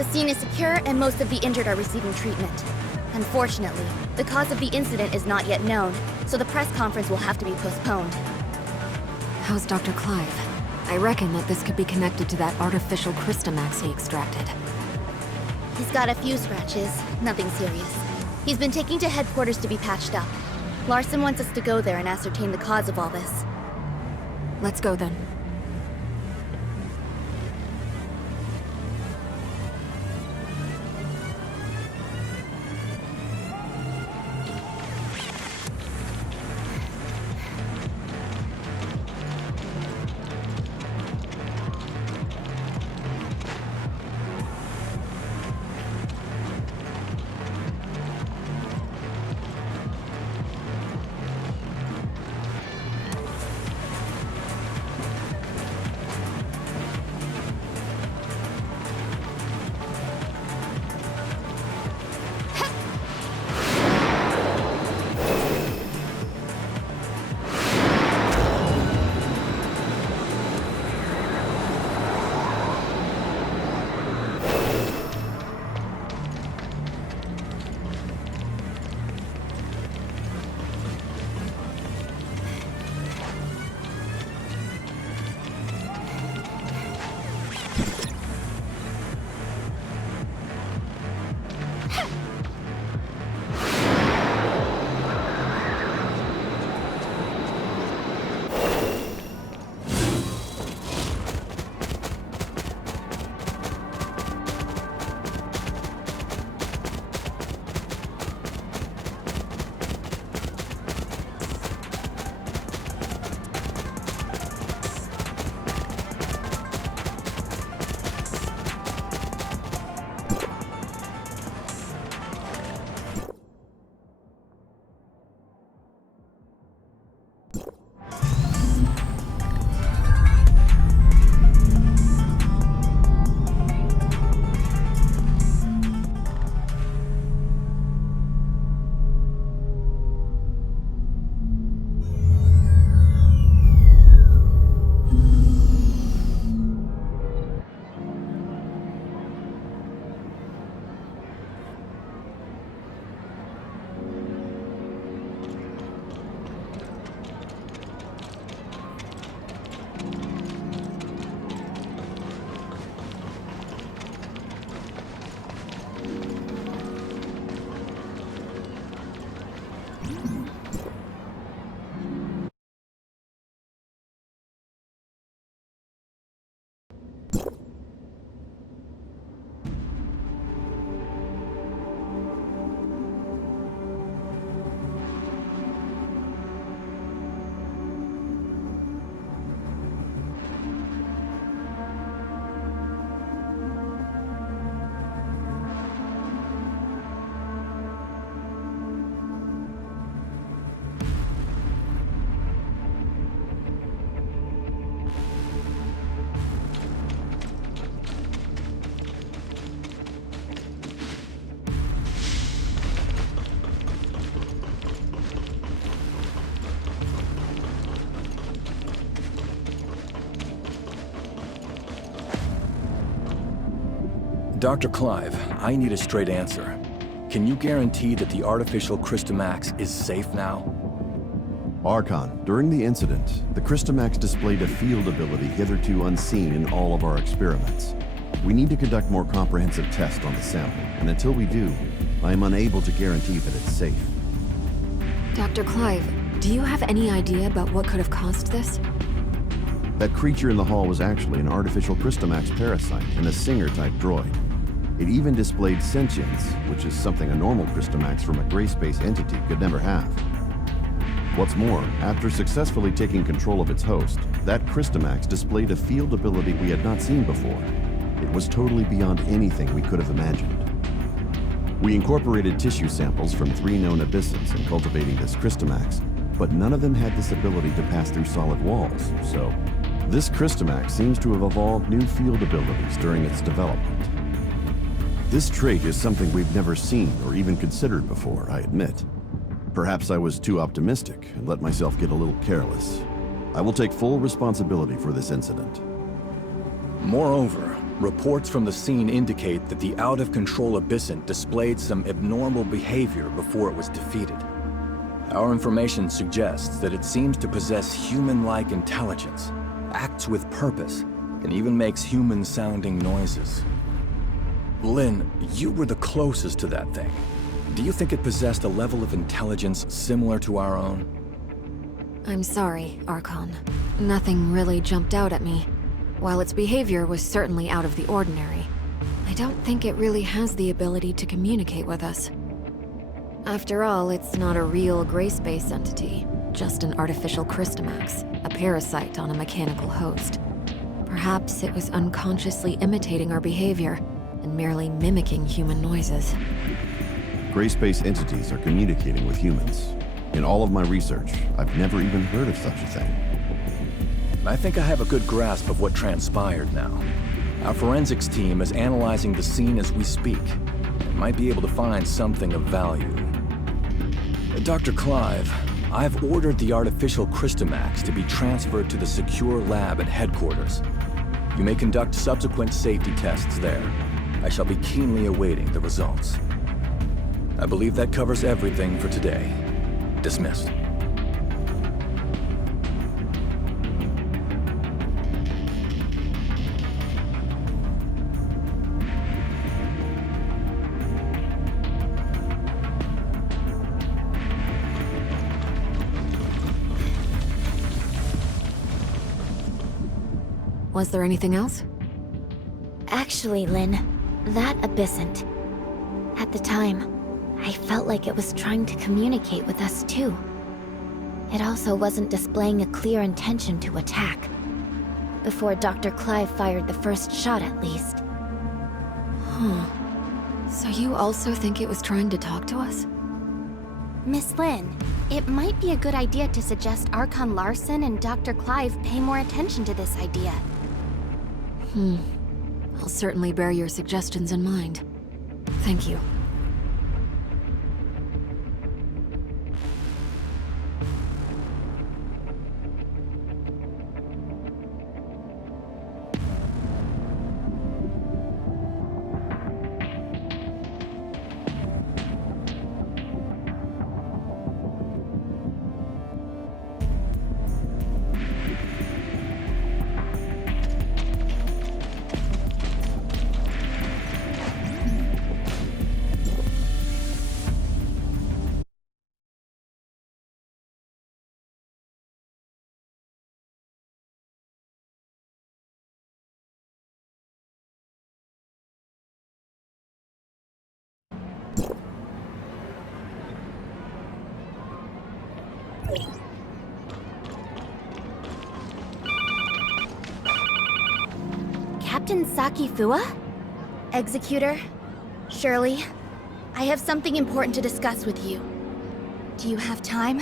The scene is secure and most of the injured are receiving treatment. Unfortunately, the cause of the incident is not yet known, so the press conference will have to be postponed. How's Dr. Clive? I reckon that this could be connected to that artificial Crystamax he extracted. He's got a few scratches, nothing serious. He's been taken to headquarters to be patched up. Larson wants us to go there and ascertain the cause of all this. Let's go then. Dr. Clive, I need a straight answer. Can you guarantee that the artificial Crystamax is safe now? Archon, during the incident, the Crystamax displayed a field ability hitherto unseen in all of our experiments. We need to conduct more comprehensive tests on the sample, and until we do, I am unable to guarantee that it's safe. Dr. Clive, do you have any idea about what could have caused this? That creature in the hall was actually an artificial Crystamax parasite and a Singer-type droid. It even displayed sentience, which is something a normal Crystamax from a gray space entity could never have. What's more, after successfully taking control of its host, that Crystamax displayed a field ability we had not seen before. It was totally beyond anything we could have imagined. We incorporated tissue samples from 3 known abysses in cultivating this Crystamax, but none of them had this ability to pass through solid walls, so this Crystamax seems to have evolved new field abilities during its development. This trait is something we've never seen or even considered before, I admit. Perhaps I was too optimistic and let myself get a little careless. I will take full responsibility for this incident. Moreover, Reports from the scene indicate that the out-of-control Abyssant displayed some abnormal behavior before it was defeated. Our information suggests that it seems to possess human-like intelligence, acts with purpose, and even makes human-sounding noises. Lynn, you were the closest to that thing. Do you think it possessed a level of intelligence similar to our own? I'm sorry, Archon. Nothing really jumped out at me. While its behavior was certainly out of the ordinary, I don't think it really has the ability to communicate with us. After all, it's not a real gray space entity, just an artificial Christomax, a parasite on a mechanical host. Perhaps it was unconsciously imitating our behavior and merely mimicking human noises. Gray space entities are communicating with humans. In all of my research, I've never even heard of such a thing. I think I have a good grasp of what transpired now. Our forensics team is analyzing the scene as we speak, and might be able to find something of value. Dr. Clive, I've ordered the artificial Christomax to be transferred to the secure lab at headquarters. You may conduct subsequent safety tests there. I shall be keenly awaiting the results. I believe that covers everything for today. Dismissed. Was there anything else? Actually, Lynn, that Abyssant. At the time, I felt like it was trying to communicate with us too. It also wasn't displaying a clear intention to attack. Before Dr. Clive fired the first shot, at least. Huh. So you also think it was trying to talk to us? Miss Lynn, it might be a good idea to suggest Archon Larson and Dr. Clive pay more attention to this idea. I'll certainly bear your suggestions in mind. Thank you. Captain Saki Fua? Executor? Shirley? I have something important to discuss with you. Do you have time?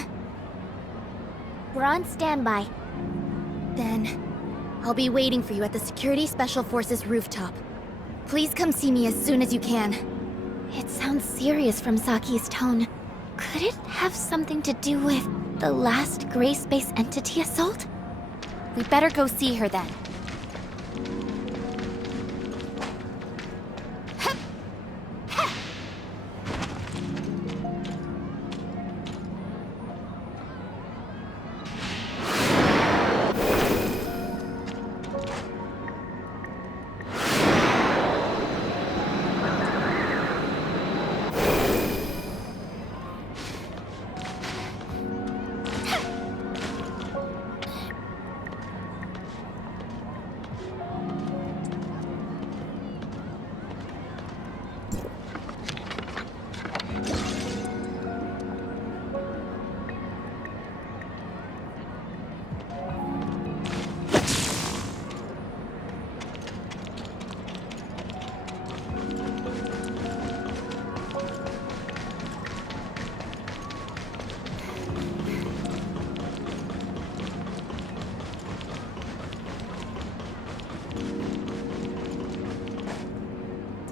We're on standby. Then, I'll be waiting for you at the Security Special Forces rooftop. Please come see me as soon as you can. It sounds serious from Saki's tone. Could it have something to do with the last Gray Space Entity assault? We better go see her then.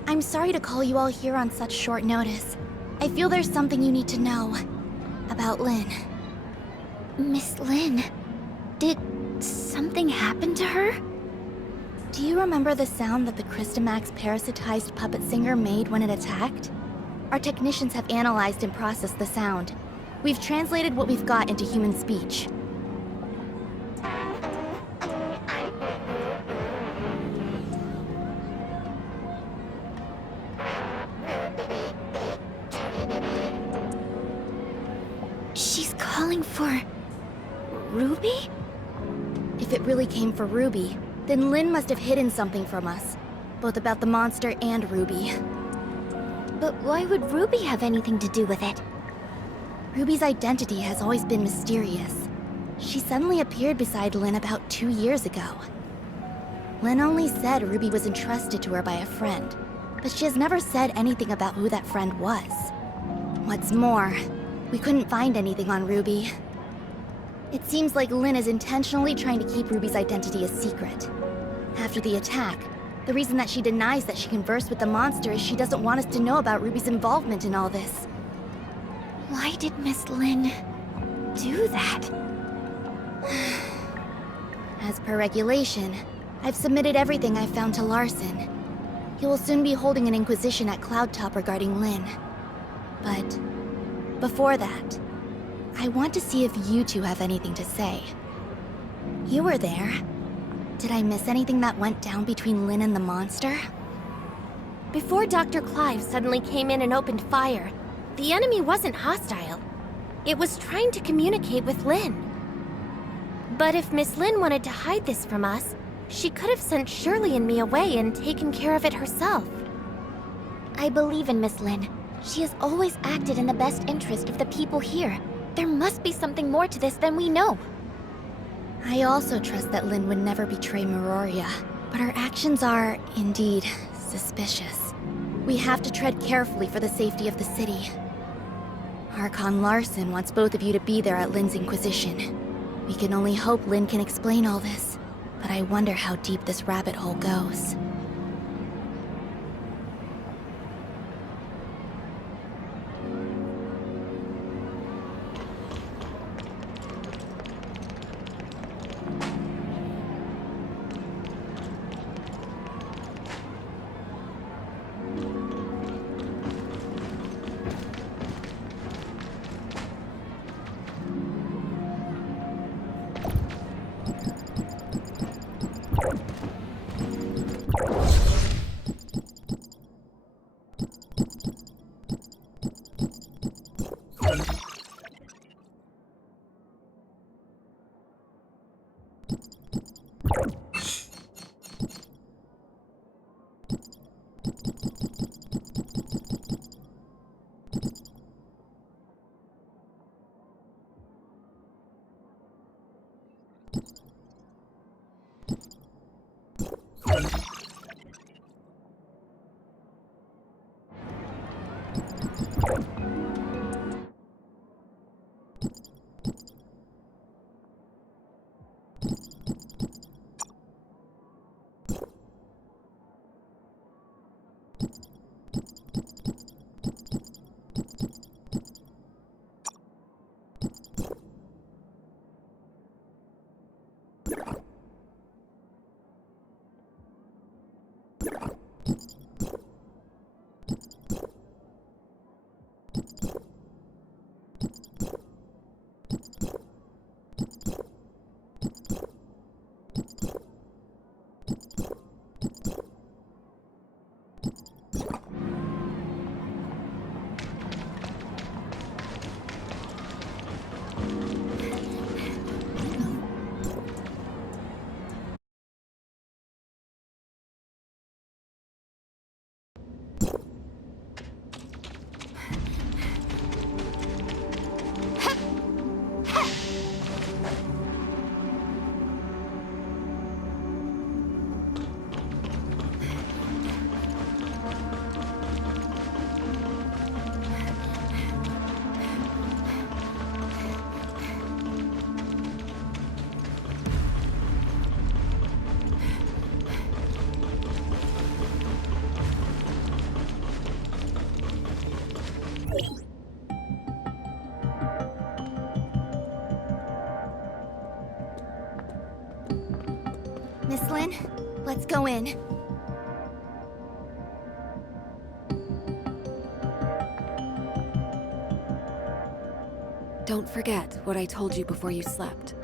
I'm sorry to call you all here on such short notice. I feel there's something you need to know about Lynn. Miss Lynn, did something happen to her? Do you remember the sound that the Christomax parasitized puppet singer made when it attacked? Our technicians have analyzed and processed the sound. We've translated what we've got into human speech. She's calling for... Ruby? If it really came for Ruby, then Lynn must have hidden something from us. Both about the monster and Ruby. But why would Ruby have anything to do with it? Ruby's identity has always been mysterious. She suddenly appeared beside Lynn about 2 years ago. Lynn only said Ruby was entrusted to her by a friend, but she has never said anything about who that friend was. What's more, we couldn't find anything on Ruby. It seems like Lynn is intentionally trying to keep Ruby's identity a secret. After the attack, the reason that she denies that she conversed with the monster is she doesn't want us to know about Ruby's involvement in all this. Why did Miss Lynn do that? As per regulation, I've submitted everything I've found to Larson. He will soon be holding an inquisition at Cloud Top regarding Lynn. But before that, I want to see if you two have anything to say. You were there. Did I miss anything that went down between Lynn and the monster? Before Dr. Clive suddenly came in and opened fire, the enemy wasn't hostile. It was trying to communicate with Lynn. But if Miss Lynn wanted to hide this from us, she could have sent Shirley and me away and taken care of it herself. I believe in Miss Lynn. She has always acted in the best interest of the people here. There must be something more to this than we know. I also trust that Lynn would never betray Meroria, but her actions are, indeed, suspicious. We have to tread carefully for the safety of the city. Archon Larson wants both of you to be there at Lynn's Inquisition. We can only hope Lynn can explain all this, but I wonder how deep this rabbit hole goes. Miss Lynn, Let's go in. Don't forget what I told you before you slept.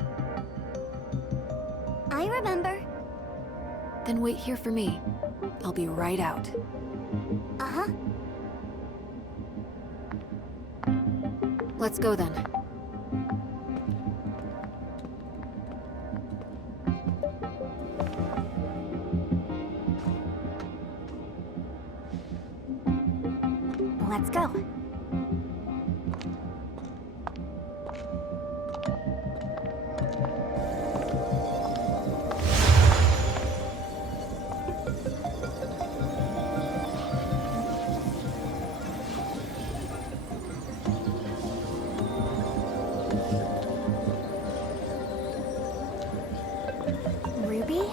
I remember. Then wait here for me. I'll be right out. Uh-huh. Let's go then. Let's go. Ruby?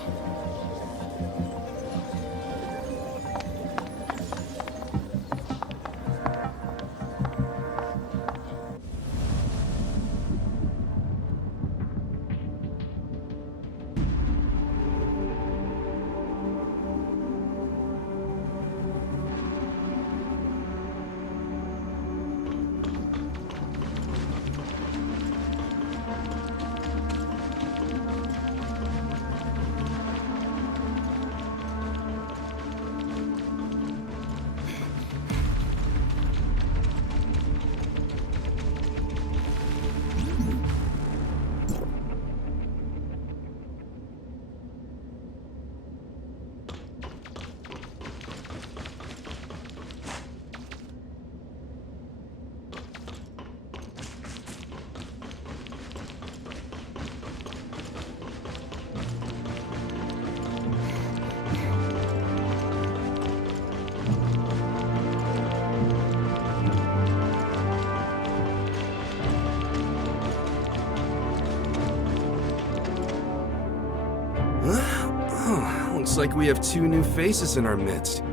Looks like we have two new faces in our midst.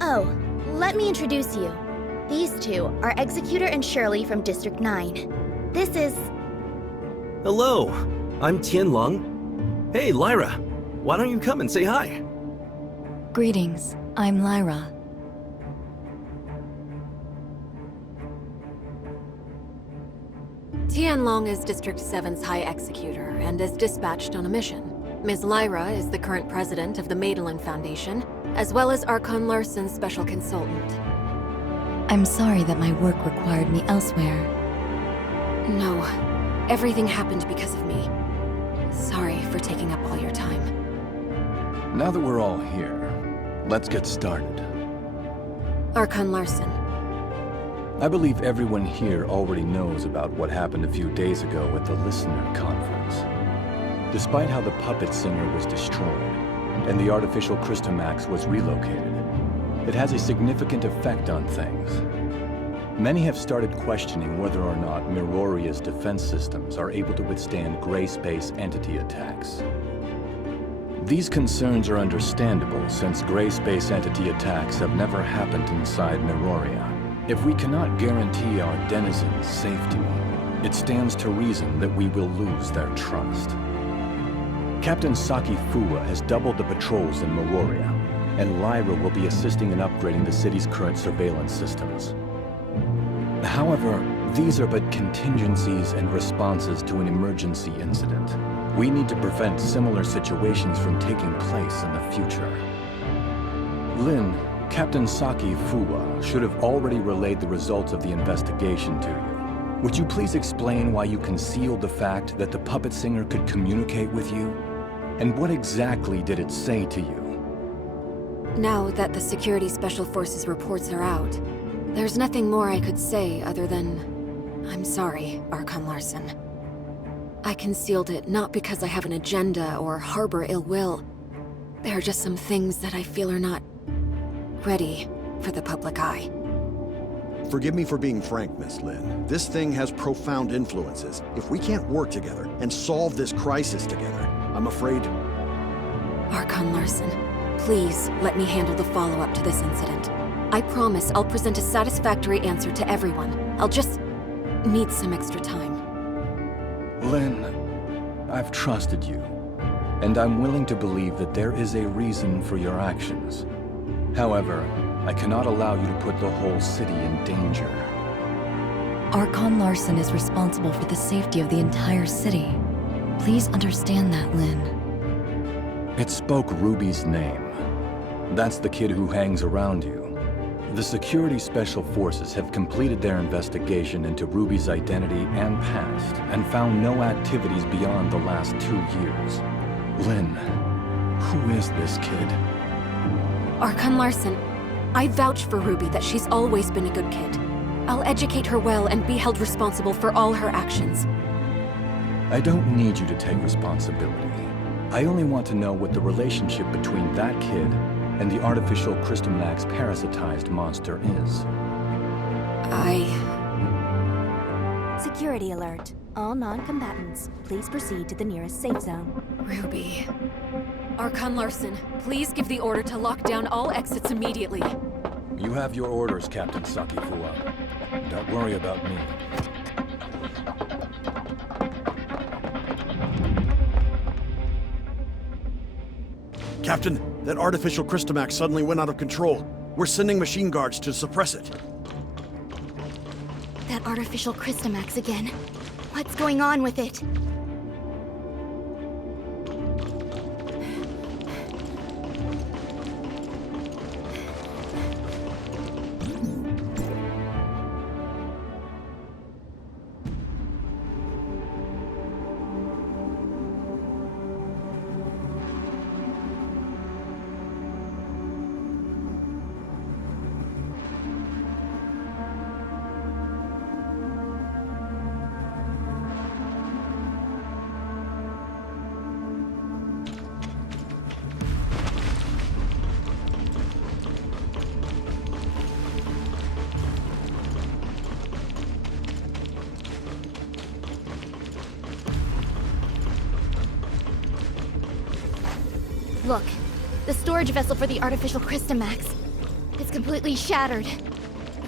Oh, let me introduce you. These two are Executor and Shirley from District 9. This is... Hello, I'm Tian Lang. Hey, Lyra, why don't you come and say hi? Greetings, I'm Lyra. Tian Lang is District 7's High Executor and is dispatched on a mission. Ms. Lyra is the current president of the Magdalene Foundation, as well as Archon Larson's special consultant. I'm sorry that my work required me elsewhere. No, everything happened because of me. Sorry for taking up all your time. Now that we're all here, let's get started. Archon Larson. I believe everyone here already knows about what happened a few days ago at the Listener Conference. Despite how the puppet singer was destroyed, and the artificial Christomax was relocated, it has a significant effect on things. Many have started questioning whether or not Miroria's defense systems are able to withstand gray space entity attacks. These concerns are understandable since gray space entity attacks have never happened inside Miroria. If we cannot guarantee our denizens' safety, it stands to reason that we will lose their trust. Captain Saki Fuwa has doubled the patrols in Miroria, and Lyra will be assisting in upgrading the city's current surveillance systems. However, these are but contingencies and responses to an emergency incident. We need to prevent similar situations from taking place in the future. Lin, Captain Saki Fuwa should have already relayed the results of the investigation to you. Would you please explain why you concealed the fact that the puppet singer could communicate with you? And what exactly did it say to you? Now that the Security Special Forces reports are out, there's nothing more I could say other than... I'm sorry, Archon Larson. I concealed it not because I have an agenda or harbor ill will. There are just some things that I feel are not ready for the public eye. Forgive me for being frank, Miss Lin. This thing has profound influences. If we can't work together and solve this crisis together, I'm afraid... Archon Larson, please let me handle the follow-up to this incident. I promise I'll present a satisfactory answer to everyone. I'll just need some extra time. Lin, I've trusted you. and I'm willing to believe that there is a reason for your actions. However, I cannot allow you to put the whole city in danger. Archon Larson is responsible for the safety of the entire city. Please understand that, Lynn. It spoke Ruby's name. That's the kid who hangs around you. The Security Special Forces have completed their investigation into Ruby's identity and past, and found no activities beyond the last 2 years. Lynn, who is this kid? Archon Larson, I vouch for Ruby that she's always been a good kid. I'll educate her well and be held responsible for all her actions. I don't need you to take responsibility. I only want to know what the relationship between that kid and the artificial Crystamax parasitized monster is. Security alert. All non-combatants, please proceed to the nearest safe zone. Ruby. Archon Larson, please give the order to lock down all exits immediately. You have your orders, Captain Sakifua. Don't worry about me. Captain, that artificial Crystamax suddenly went out of control. We're sending machine guards to suppress it. That artificial Crystamax again. What's going on with it? Look, the storage vessel for the artificial Crystamax. It's completely shattered.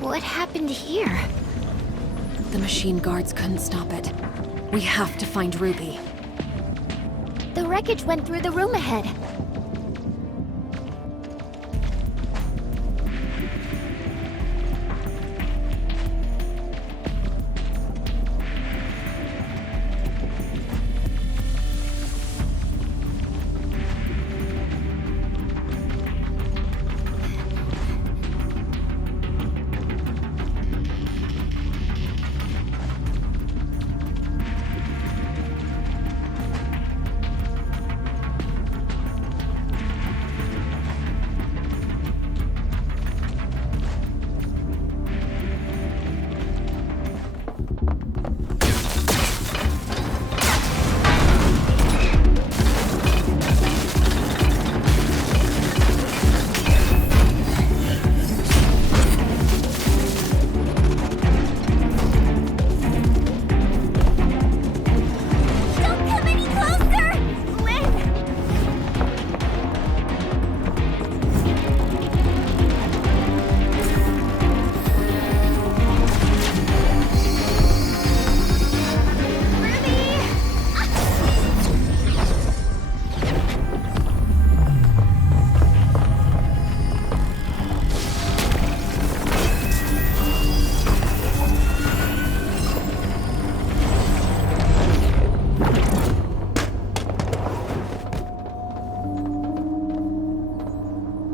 What happened here? The machine guards couldn't stop it. We have to find Ruby. The wreckage went through the room ahead.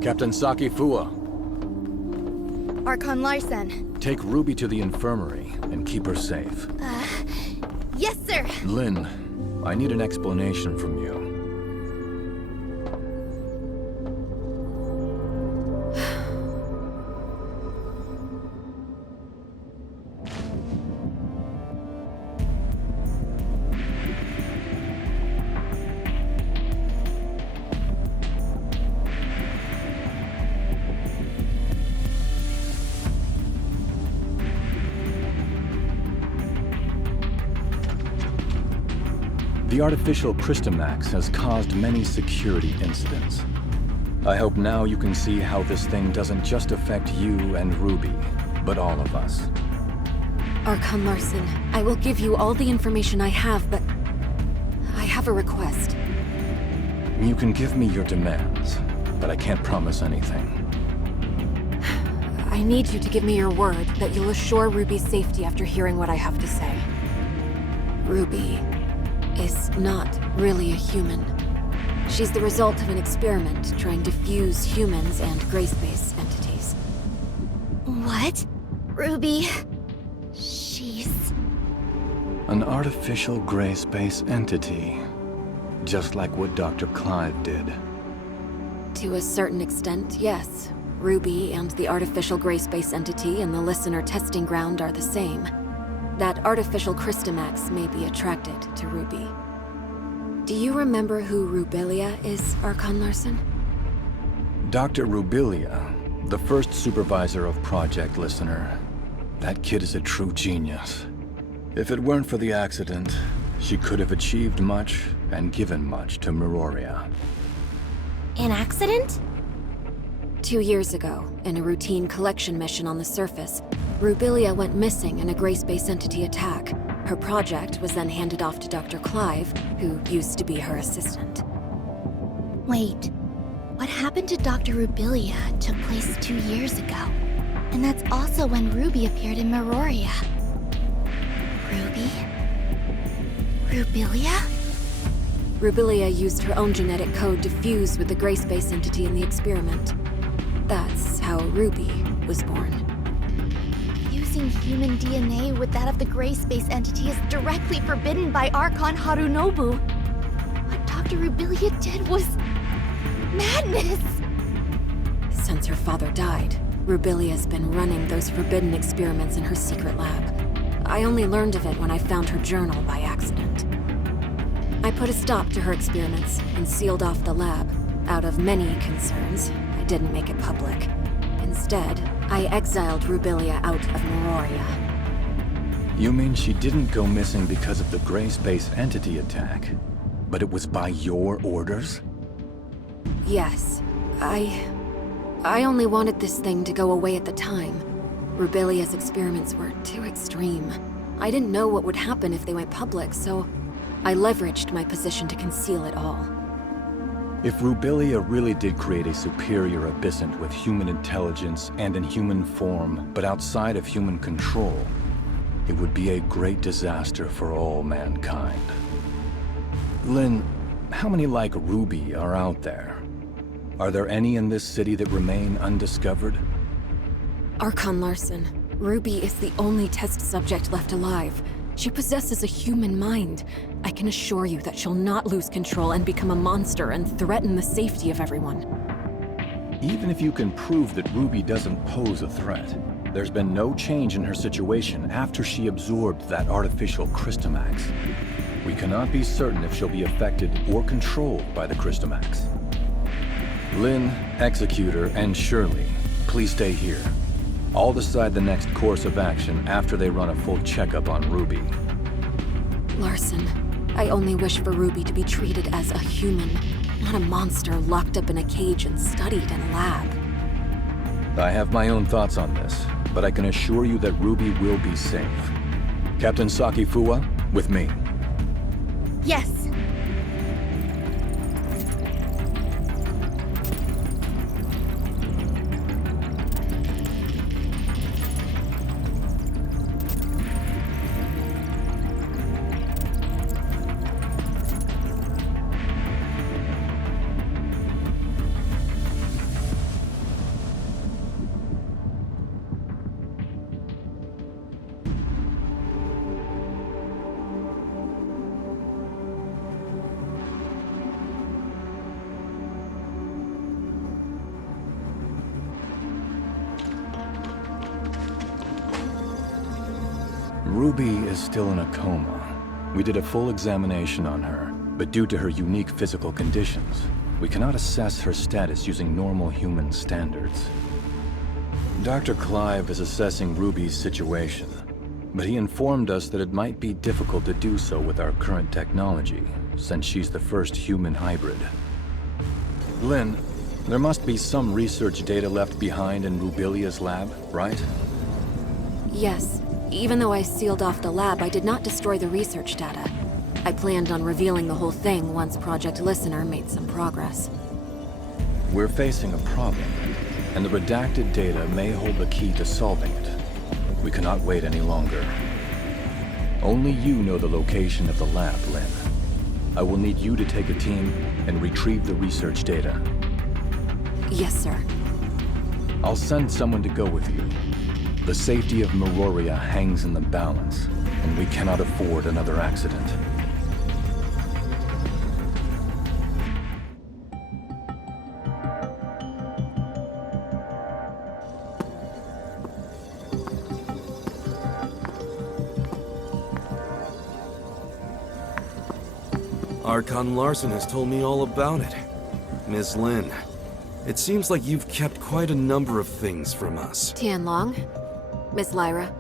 Captain Sakifua, Archon Larson. take Ruby to the infirmary and keep her safe. Yes, sir! Lynn, I need an explanation from you. The artificial Crystamax has caused many security incidents. I hope now you can see how this thing doesn't just affect you and Ruby, but all of us. Archon Larson, I will give you all the information I have, but I have a request. You can give me your demands, but I can't promise anything. I need you to give me your word that you'll assure Ruby's safety after hearing what I have to say. Ruby is not really a human. She's the result of an experiment trying to fuse humans and gray space entities. What? Ruby... she's... An artificial gray space entity. Just like what Dr. Clive did. To a certain extent, yes. Ruby and the artificial gray space entity in the listener testing ground are the same. That artificial Christomax may be attracted to Ruby. Do you remember who Rubilia is, Archon Larson? Dr. Rubilia, the first supervisor of Project Listener. That kid is a true genius. If it weren't for the accident, she could have achieved much and given much to Meroria. An accident? 2 years ago, in a routine collection mission on the surface, Rubilia went missing in a gray space entity attack. Her project was then handed off to Dr. Clive, who used to be her assistant. Wait, what happened to Dr. Rubilia took place 2 years ago. And that's also when Ruby appeared in Meroria. Ruby? Rubilia? Rubilia used her own genetic code to fuse with the gray space entity in the experiment. That's how Ruby was born. Using human DNA with that of the gray space entity is directly forbidden by Archon Harunobu. What Dr. Rubilia did was... madness! Since her father died, Rubilia's been running those forbidden experiments in her secret lab. I only learned of it when I found her journal by accident. I put a stop to her experiments and sealed off the lab. Out of many concerns, I didn't make it public. Instead, I exiled Rubilia out of Meroria. You mean she didn't go missing because of the gray space entity attack? But it was by your orders? Yes. I only wanted this thing to go away at the time. Rubilia's experiments were too extreme. I didn't know what would happen if they went public, so I leveraged my position to conceal it all. If Rubilia really did create a superior abyssant with human intelligence and in human form, but outside of human control, it would be a great disaster for all mankind. Lynn, how many like Ruby are out there? Are there any in this city that remain undiscovered? Archon Larson, Ruby is the only test subject left alive. She possesses a human mind. I can assure you that she'll not lose control and become a monster and threaten the safety of everyone. Even if you can prove that Ruby doesn't pose a threat, there's been no change in her situation after she absorbed that artificial Christomax. We cannot be certain if she'll be affected or controlled by the Christomax. Lynn, Executor, and Shirley, please stay here. I'll decide the next course of action after they run a full checkup on Ruby. Larson, I only wish for Ruby to be treated as a human, not a monster locked up in a cage and studied in a lab. I have my own thoughts on this, but I can assure you that Ruby will be safe. Captain Saki Fuwa, with me. Yes. Ruby is still in a coma. We did a full examination on her, but due to her unique physical conditions, we cannot assess her status using normal human standards. Dr. Clive is assessing Ruby's situation, but he informed us that it might be difficult to do so with our current technology, since she's the first human hybrid. Lynn, there must be some research data left behind in Rubilia's lab, right? Yes. Even though I sealed off the lab, I did not destroy the research data. I planned on revealing the whole thing once Project Listener made some progress. We're facing a problem, and the redacted data may hold the key to solving it. We cannot wait any longer. Only you know the location of the lab, Lynn. I will need you to take a team and retrieve the research data. Yes, sir. I'll send someone to go with you. The safety of Meroria hangs in the balance, and we cannot afford another accident. Archon Larson has told me all about it. Miss Lin, it seems like you've kept quite a number of things from us. Tian Lang, Miss Lyra.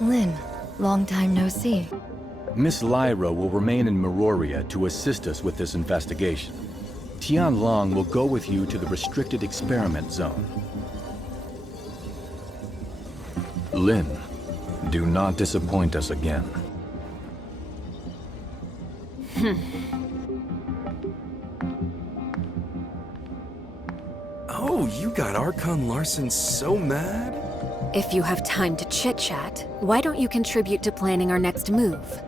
Lin, long time no see. Miss Lyra will remain in Meroria to assist us with this investigation. Tian Lang will go with you to the restricted experiment zone. Lin, do not disappoint us again. Oh, you got Archon Larson so mad? If you have time to chit-chat, why don't you contribute to planning our next move?